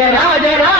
வீரராஜராஜ